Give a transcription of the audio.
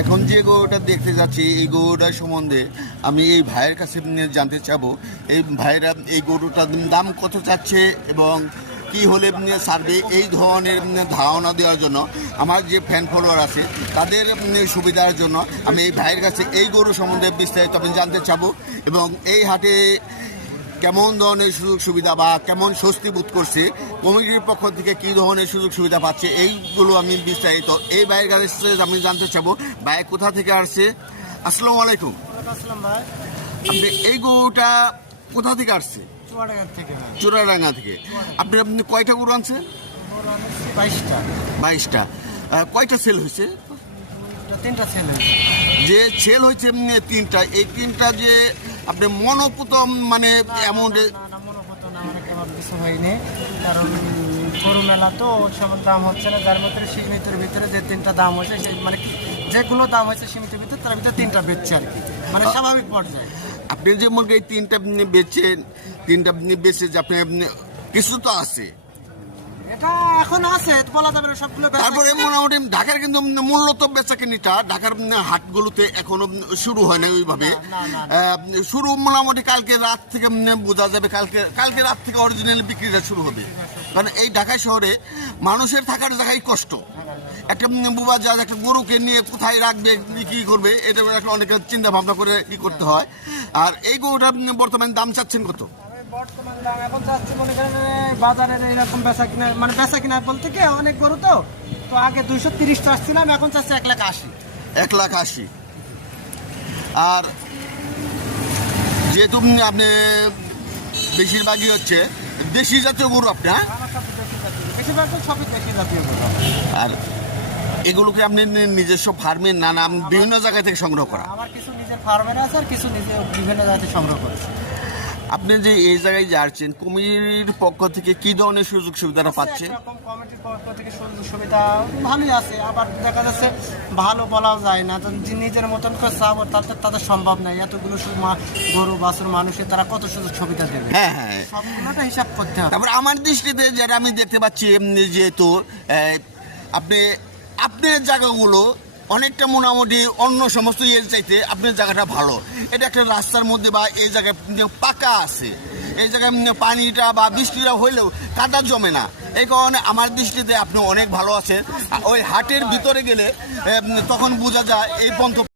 এখন যে গরুটা দেখতে যাচ্ছি এই গরুটার সম্বন্ধে আমি এই ভাইয়ের কাছে জানতে চাবো, এই ভাইরা এই গরুটার দাম কত চাচ্ছে এবং কি হলে ছাড়বে, এই ধরনের ধারণা দেওয়ার জন্য আমার যে ফ্যান ফলোয়ার আছে তাদের সুবিধার জন্য আমি এই ভাইয়ের কাছে এই গরু সম্বন্ধে বিস্তারিত আমি জানতে চাবো এবং এই হাটে কেমন ধরনের সুযোগ সুবিধা বা কেমন স্বস্তি বোধ করছে, কমিটির পক্ষ থেকে কী ধরনের সুযোগ সুবিধা পাচ্ছে, এইগুলো আমি বিস্তারিত এই ভাইয়ের কাছে আমি জানতে চাবো। ভাই কোথা থেকে আসছে? আসসালামু আলাইকুম। আপনি এই গরুটা কোথা থেকে আসছে? চুরাডাঙ্গা থেকে। আপনি কয়টা গরু আনছেন? 22টা। কয়টা সেল হয়েছে? 3টা সেল হয়েছে। যে সেল হয়েছে 3টা, এই 3টা যে আপনি মনোপুত মানে অ্যামাউন্টে কিছু হয়নি, কারণ গরু মেলা তো ওর দাম হচ্ছে না, যার মধ্যে সীমিতের ভিতরে যে 3টা দাম হয়েছে মানে যেগুলো দাম হয়েছে সীমিতের ভিতরে তার ভিতরে 3টা বেচছে আর কি, মানে স্বাভাবিক পর্যায়ে। আপনি যে মনে এই 3টা বেচছেন, 3টা বেচে যে আপনি কিছু তো আছে, এটা এখন আছে বলা যাবে না সবগুলো। তারপরে মোটামুটি ঢাকার কিন্তু মূল্য তো বেচা কিনিটা ঢাকার হাটগুলোতে এখনো শুরু হয় না ওইভাবে। শুরু মোটামুটি কালকে রাত থেকে বোঝা যাবে, কালকে রাত থেকে অরিজিনাল বিক্রিটা শুরু হবে। কারণ এই ঢাকা শহরে মানুষের থাকার জায়গায় কষ্ট, একটা বুবা যা একটা গরুকে নিয়ে কোথায় রাখবে, কি করবে, এটা অনেক চিন্তা ভাবনা করে কি করতে হয়। আর এই গরুটা বর্তমানে দাম চাচ্ছেন কত? বর্তমান দাম এখন চাচ্ছি মনে করেন বাজারের এইরকম বেচা কিনা, মানে বেচা কিনা বলতে কি অনেক গরু তো আগে 230 চাচ্ছিলাম, এখন চাচ্ছি 1,80,000। 1,80,000। আর যেহেতু আপনি বেশিরভাগই হচ্ছে দেশি জাতীয় গরু আপনার, বেশিরভাগ তো সবই দেশি জাতীয় গরু। আর এগুলোকে আপনি নিজস্ব ফার্মে না বিভিন্ন জায়গা থেকে সংগ্রহ করা? আমার কিছু নিজের ফার্মের আছে আর কিছু নিজে বিভিন্ন জায়গা থেকে সংগ্রহ করে। আপনি যে এই জায়গায় যাচ্ছেন, কমিটির পক্ষ থেকে কি ধরনের সুযোগ সুবিধাটা পাচ্ছে? কমিটির পক্ষ থেকে সুযোগ সুবিধা ভালোই আছে, আবার দেখা যাচ্ছে ভালো বলাও যায় না, নিজের মতন করে চাবো তাদের সম্ভব নাই, এতগুলো গরু বাছুর মানুষের তারা কত সুযোগ সুবিধা দেবে। হ্যাঁ হ্যাঁ, সবগুলোটা হিসাব করতে হবে। তারপর আমার দৃষ্টিতে যেটা আমি দেখতে পাচ্ছি, যেহেতু আপনার জায়গাগুলো অনেকটা মোটামুটি অন্য সমস্ত ইয়ের চাইতে আপনার জায়গাটা ভালো। এটা একটা রাস্তার মধ্যে বা এই জায়গায় পাকা আছে, এই জায়গায় পানিটা বা বৃষ্টিটা হইলেও কাদা জমে না, এই কারণে আমার দৃষ্টিতে আপনি অনেক ভালো আছেন। ওই হাটের ভিতরে গেলে তখন বোঝা যায় এই পন্থ